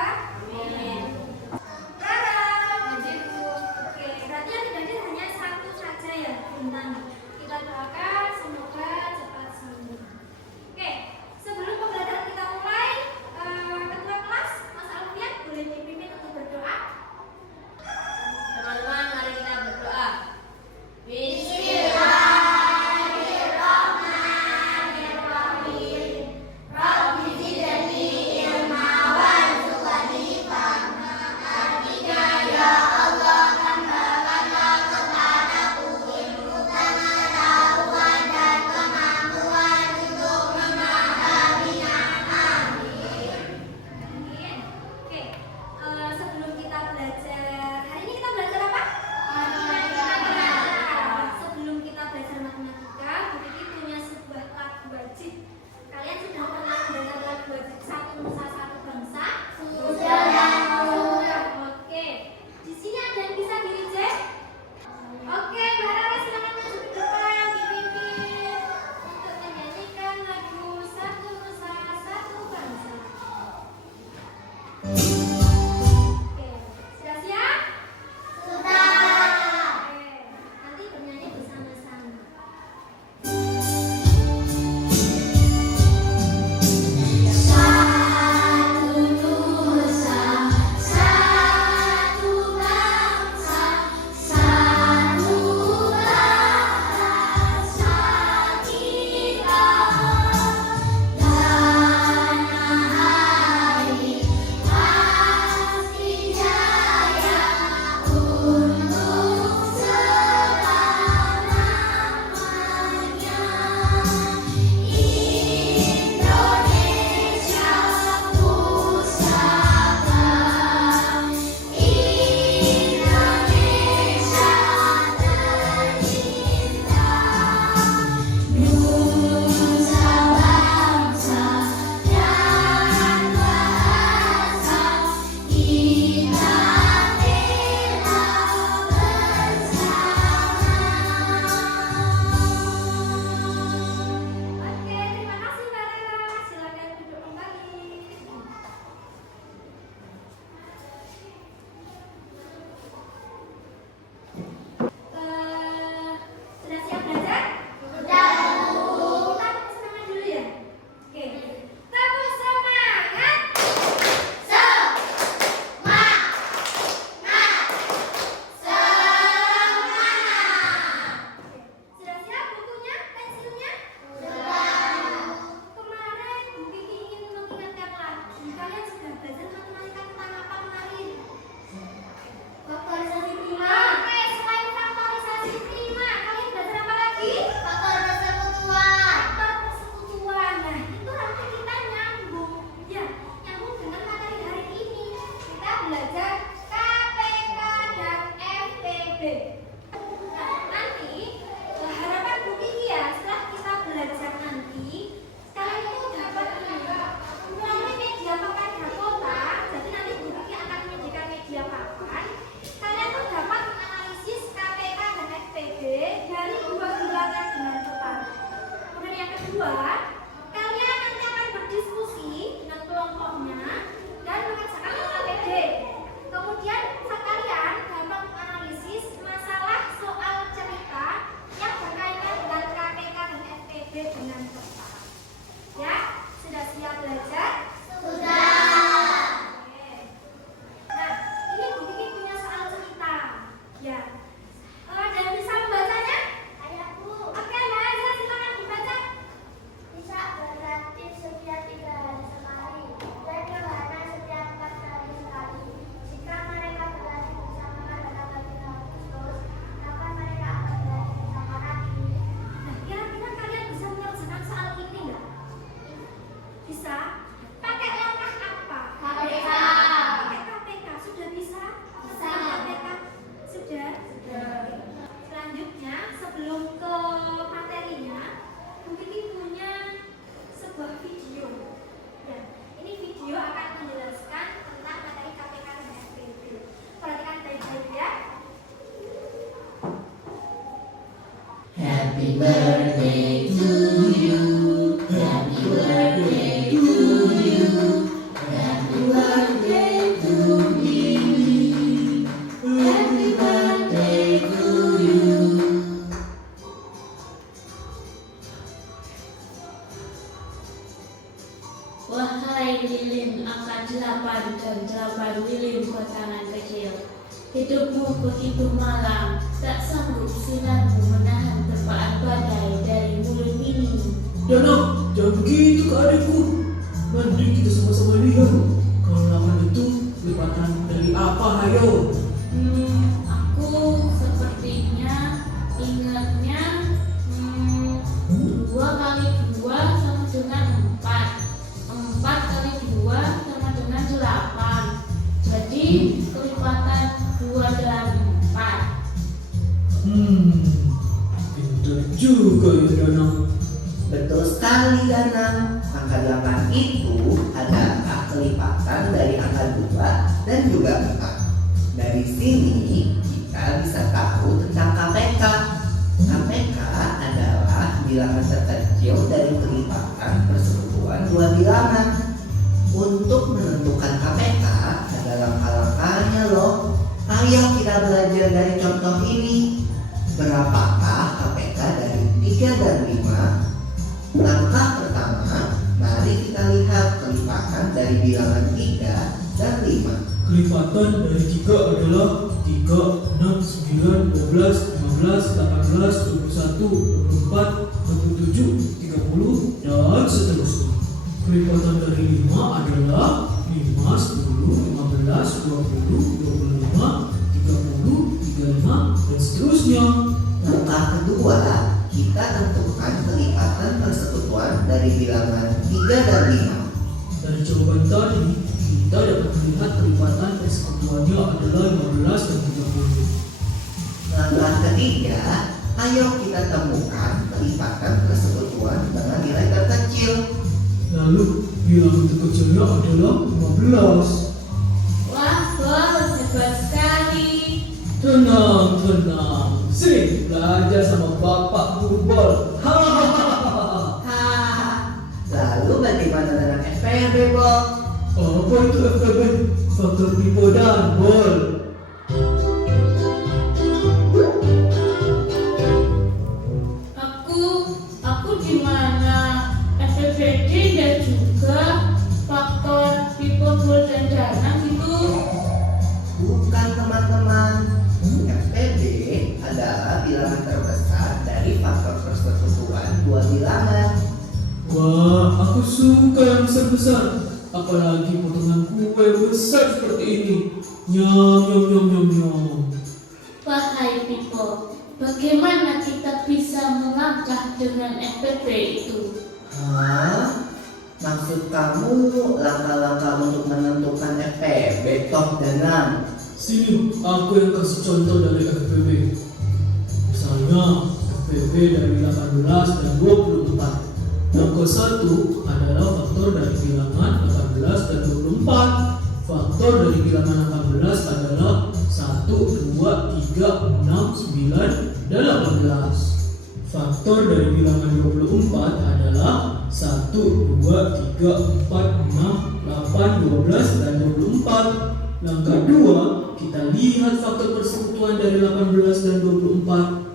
Amin. Rara. Oke, berarti yang tidak hanya satu saja ya bintang. Kita doakan semoga cepat sembuh. Oke, sebelum pembelajaran kita mulai, ketua kelas Mas Alfian boleh dipimpin untuk berdoa. Teman-teman, mari kita berdoa. Amin. Oke, sebelum kita belajar, hari ini kita belajar apa? Matematika. Sebelum kita belajar matematika, Bu Kiki punya sebuah lagu wajib. Kalian sudah pernah mendengar lagu wajib Satu Nusa Satu Bangsa? Sudah. Oke. Di sini ada yang bisa direject? Oke, Mbak Rara silakan maju ke depan, dipimpin untuk menyanyikan lagu Satu Nusa Satu Bangsa. Oke, sudah siap? Oke, nanti bernyanyi bersama-sama. Satu 8 lilin kotangan kecil. Hidupmu begitu malam, tak sanggup sinarmu menahan terpaan badai dari mulut ini. Dana, jangan begitu ke adikku. Nanti kita sama-sama lihat. Kalau lawan itu kelipatan dari apa, hayo? Aku sepertinya ingatnya 2 kali 2 sama dengan 4. 4 kali 2 sama dengan 8. Jadi kelipatan 2 dan 4. Pintar juga ya Dana. Betul sekali Danang. Angka 8 itu adalah kelipatan dari angka 2 dan juga 4. Dari sini kita bisa tahu tentang KPK. KPK adalah bilangan terkecil dari kelipatan persekutuan 2 bilangan. Untuk menentukan KPK ada langkah-langkahnya loh. Ayo kita belajar dari contoh ini. Berapakah KPK dari 3 dan 5? Langkah pertama, mari kita lihat kelipatan dari bilangan 3 dan 5. Kelipatan dari 3 adalah 3, 6, 9, 12, 15, 18, 21, 24, 27, 30, dan seterusnya. Kelipatan dari 5 adalah 5, 10, 15, 20, 25, 30, 35, dan seterusnya. Langkah kedua, kita tentukan kelipatan persekutuan dari bilangan 3 dan 5. Dari jawaban tadi, kita dapat melihat kelipatan persekutuannya adalah 15 dan 30. Langkah ketiga, ayo kita temukan kelipatan persekutuan dengan nilai terkecil. Lalu, bilangan terkecilnya adalah 15. Wah, Bol, hebat sekali. Tenang, tenang. Sini belajar sama Bapak Guru Bol. Hahaha. Lalu bagaimana dengan FPB, Bob? Apa itu FPB? Faktor pipo dan bol. Aku di mana? FPBD dan juga faktor pipo bol dan dana gitu. Bukan teman-teman. FPB adalah bilangan terbesar dari faktor persekutuan 2 bilangan. Wah, aku suka yang besar-besar. Apalagi potongan kue besar seperti ini. Nyam, nyam, nyam, nyam, nyam. Wahai pipo, bagaimana kita bisa melangkah dengan FPB itu? Hah? Maksud kamu langkah-langkah untuk menentukan FPB toh Danang? Sini, aku yang kasih contoh dari FPB. Misalnya, FPB dari 18 dan 24. Yang ke-1 adalah faktor dari bilangan 18 dan 24. Faktor dari bilangan 18 adalah 1, 2, 3, 6, 9, dan 18. Faktor dari bilangan 24 adalah 1, 2, 3, 4, 6, 8, 12, dan 24. Langkah 2, kita lihat faktor persekutuan dari 18 dan 24.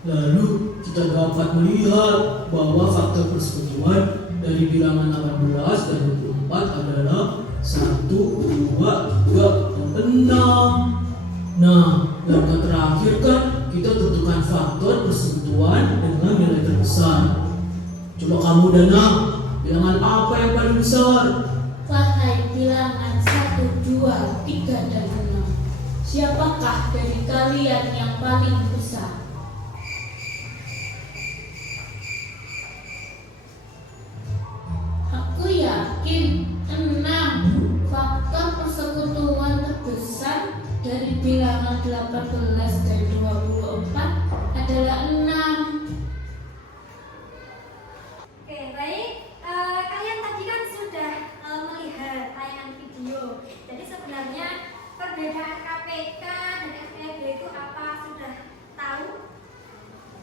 Lalu kita dapat melihat bahwa faktor persekutuan dari bilangan 18 dan 24 adalah 1, 2, 3, dan 6. Nah, langkah terakhir kan kita tentukan faktor persekutuan dengan nilai terbesar. Coba kamu Danang, bilangan apa yang paling besar? Wahai bilangan 1, 2, 3, dan 6. Siapakah dari kalian yang paling besar? Aku yakin 6. Faktor persekutuan terbesar dari bilangan 18 dan 24 adalah 6. Oke, baik. Kalian tadi kan sudah melihat tayangan video. Jadi sebenarnya perbedaan KPK dan FPB itu apa? Sudah tahu?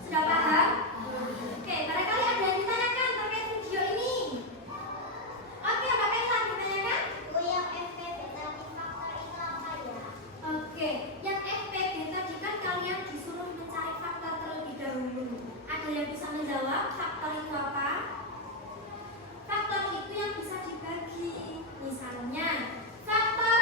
Sudah paham? Oke, barangkali ada yang ditanyakan terkait video ini. Oke, Mbak Kayla ditanyakan? Yang FPB tadi faktor itu apa ya? Oke, yang FPB tadi kan kalian disuruh mencari faktor terlebih dahulu. Ada yang bisa menjawab faktor itu apa? Faktor itu yang bisa dibagi. Misalnya, faktor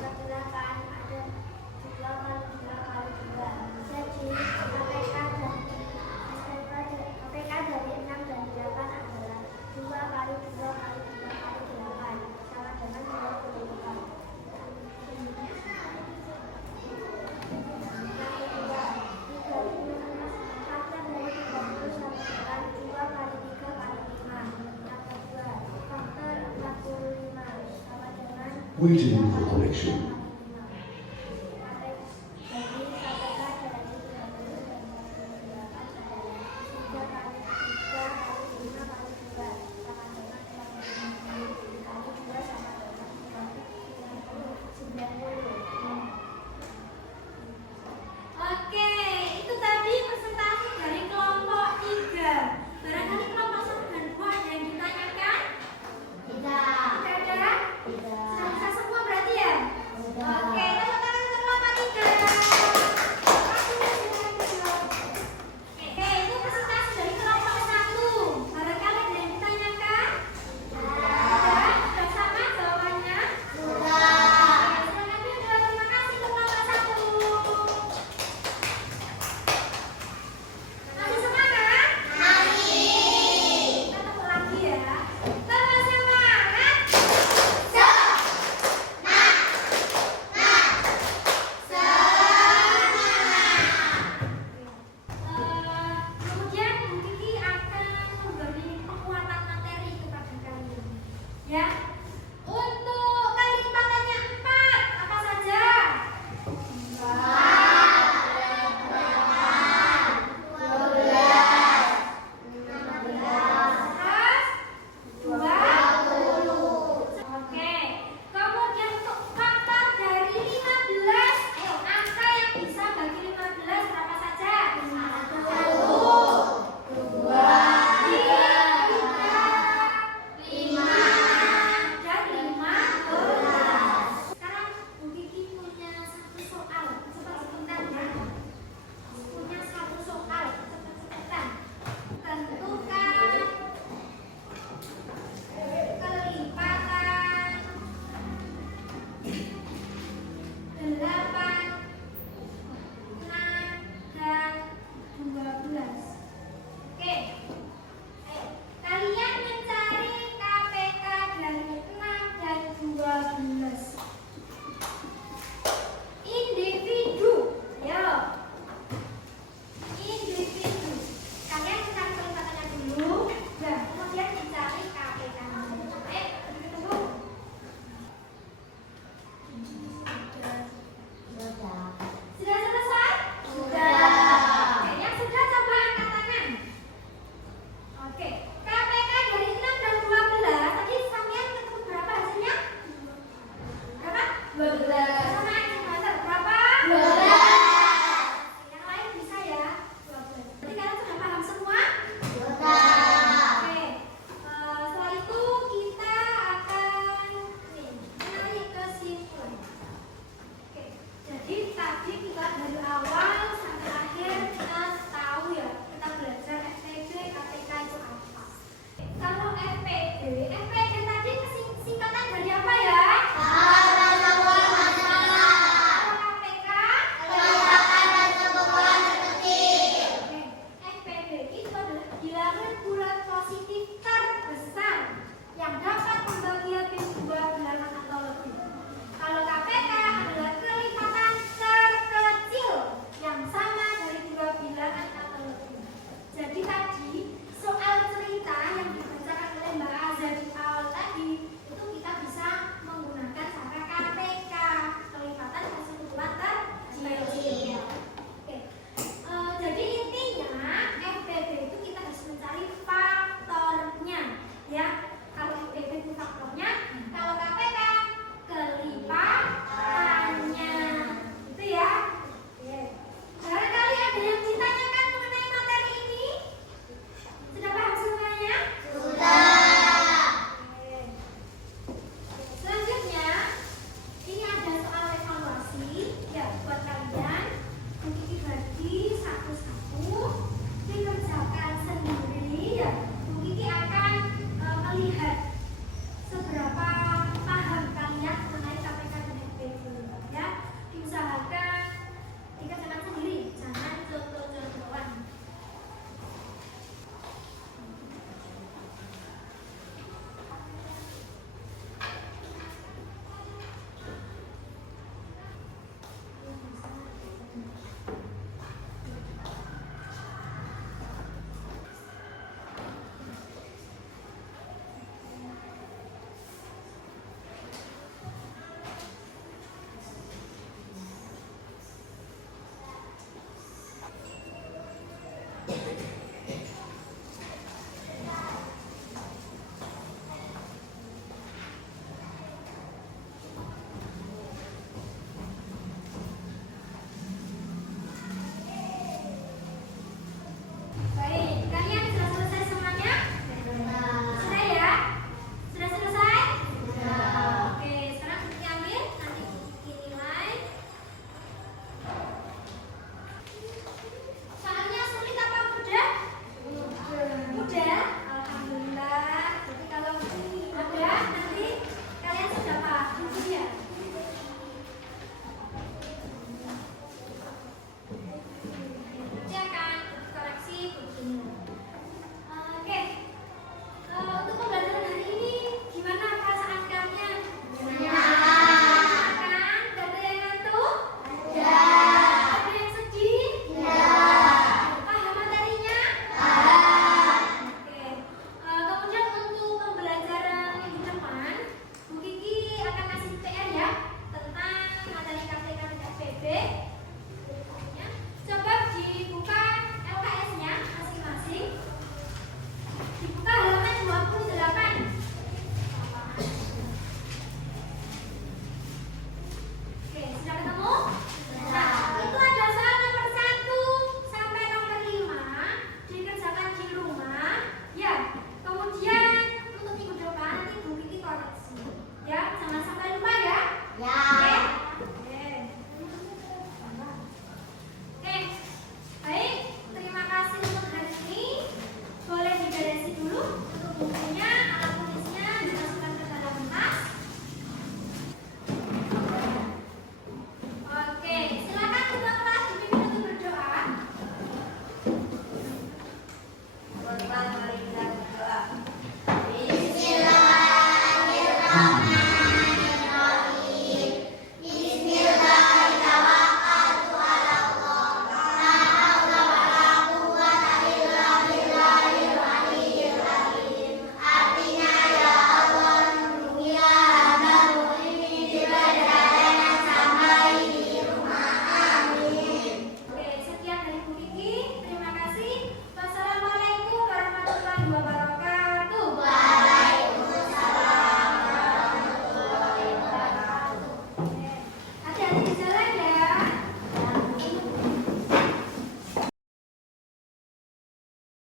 ke-8 ada 2 kali 2 kali 2. Jadi KPK dari 6 dan 8 adalah 2 kali 2 kali 2 kali 8 sama dengan 24. Waiting for connection. Oke, itu tadi presentasi dari kelompok 3. Barangkali kelompok 1 dan 2 ada yang ditanyakan? Tidak ada? Sudah bisa semua berarti ya? Oke, tepuk tangan untuk kelompok 3. Oke, itu presentasi dari kelompok 1. Barangkali ada yang ditanyakan? Ada? Sudah sama jawabannya? Oke, silakan Yudha. Terima kasih untuk kelompok 1. Masih semangat? Kita tepuk lagi ya. Tambah semangat. Kemudian Bu Kiki akan memberi penguatan materi kepada kalian. Ya. Untuk kali lipatannya 4, apa saja? 20. Oke. Kemudian untuk faktor dari 15, ayo angka yang bisa bagi 15 berapa saja? 1, 2, 3, 5, dan 15. Sekarang Bu Kiki punya satu soal, cepat-cepatan ya. Punya satu soal, cepat-cepatan. Tentukan kelipatan 8, 6, dan 12. Oke. Ayo, kalian mencari KPK dari 6 dan 12. Individu. Ayo. Individu. Kalian mencari kelipatannya dulu, dan kemudian mencari KPK-nya. Ayo, tunggu. Sudah selesai? Sudah. Oke, yang sudah coba angkat tangan. Oke, KPK dari 6 dan 12 tadi sampean ketemu berapa hasilnya? Berapa? 12.